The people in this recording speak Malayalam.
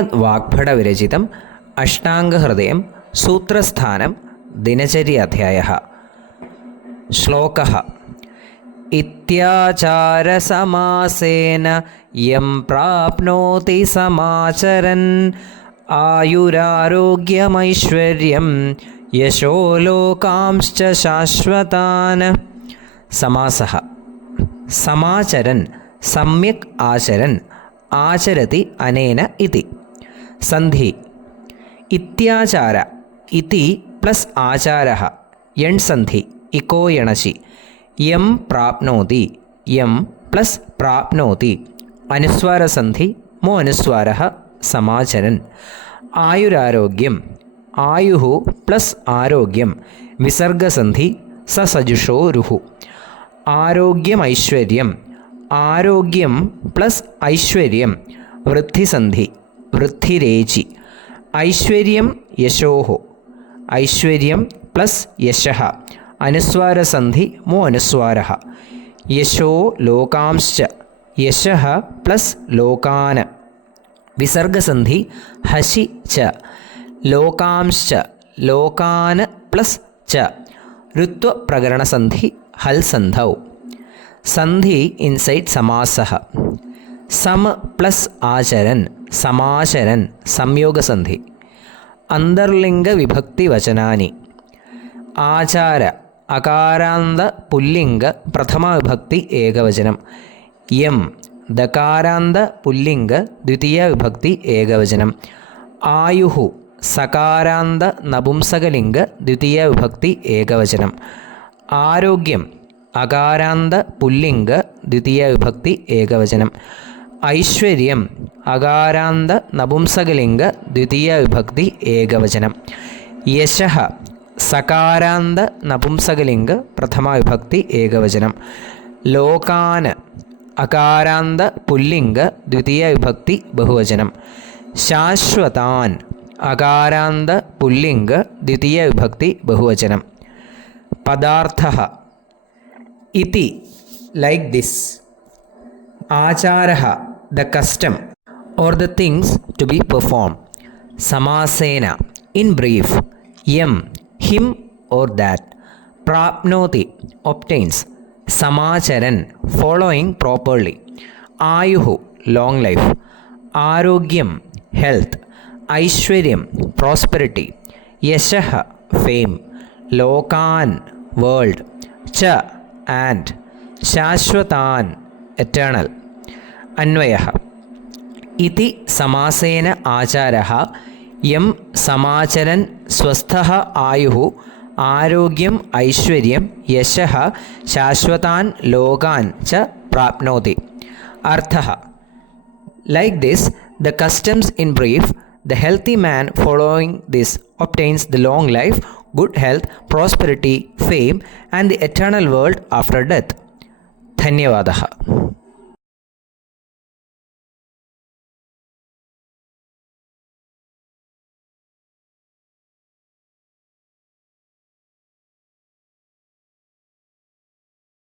വാഗ്ഭടവിരചിതം അഷ്ടാംഗഹൃദയം സൂത്രസ്ഥാനം ദിനചര്യാധ്യായഃ. ശ്ലോകഃ. ഇത്യാചാരസമാസേന യം പ്രാപ്നോതി സമാചരൻ ആയുരാരോഗ്യമൈശ്വര്യം യശോ ലോകാംശ്ച ശാശ്വതാൻ. സമാസഃ. സമാചരൻ സമ്യക് ആചരൻ ആചരതി അനേന ഇതി. സന്ധി. ഇത്യാചാര ഇതി പ്ലസ് ആചാരഃ യൺ സന്ധി ഇക്കോ യണശി. യം പ്രാപ്നോതി യം പ്ലസ് പ്രാപ്നോതി അനുസ്വാരസന്ധി മോ അനുസ്വാരഃ സമാചരൻ. ആയുരാരോഗ്യം ആയുഃ പ്ലസ് ആരോഗ്യം വിസർഗസന്ധി സസജുഷോ രുഹു. ആരോഗ്യമൈശ്വര്യം ആരോഗ്യം പ്ലസ് ഐശ്വര്യം വൃദ്ധിസന്ധി വൃദ്ധിരേചി. ഐശ്വര്യം യശോഃ ഐശ്വര്യം പ്ലസ് യശഃ അനുസ്വാരസന്ധി മോ അനുസ്വാരഃ. യശോ ലോകാംശ്ച യശഃ പ്ലസ് ലോകാൻ വിസർഗസന്ധി ഹശി ച. ലോകാംശ്ച ലോകാൻ പ്ലസ് ച ഋത്വപ്രകരണസന്ധി ഹൽസന്ധൗ. സന്ധി ഇൻസൈഡ് സമാസഃ. സം പ്ലസ് ആചരൻ സമാചരൻ സംയോഗസന്ധി. അന്തർലിംഗ വിഭക്തി വചനാനി. ആചാര അകാരാന്ത പുല്ലിംഗ പ്രഥമ വിഭക്തി ഏകവചനം. യം ദകാരാന്ത പുല്ലിംഗ ദ്വിതീയ വിഭക്തി ഏകവചനം. ആയുഃ സകാരാന്ത നപുംസകലിംഗ ദ്വിതീയ വിഭക്തി ഏകവചനം. ആരോഗ്യം അകാരാന്ത പുല്ലിംഗ ദ്വിതീയ വിഭക്തി ഏകവചനം. ഐശ്വര്യം അകാരാന്ത നപുംസകലിംഗ ദ്വിതീയ വിഭക്തി ഏകവചനം. യശഃ സകാരാന്ത നപുംസകലിംഗ പ്രഥമ വിഭക്തി ഏകവചനം. ലോകാൻ അകാരാന്ത പുല്ലിംഗ ദ്വിതീയ വിഭക്തി ബഹുവചനം. ശാശ്വതാൻ അകാരാന്ത പുല്ലിംഗ ദ്വിതീയ വിഭക്തി ബഹുവചനം. പദാർത്ഥഃ. ഇതി ലൈക്ക് ദിസ്. ആചാരഃ the custom or the things to be performed. Samasena in brief. Yam him or that. Prapnoti obtains. Samacharan following properly. Ayuhu long life. Arogyam health. Aishwaryam prosperity. Yashaha fame. Lokan world. Cha and. Shashwatan eternal. അന്വയഃ. ഇതി സമാസേന ആചാരഃ യം സമാചരൻ സ്വസ്ഥഃ ആയുഃ ആരോഗ്യം ഐശ്വര്യം യശഃ ശാശ്വതാൻ ലോകാൻ ച പ്രാപ്നോതി. അർത്ഥഃ. Like this the customs in brief, the healthy man following this obtains the long life, good health, prosperity, fame and the eternal world after death. ധന്യവാദः.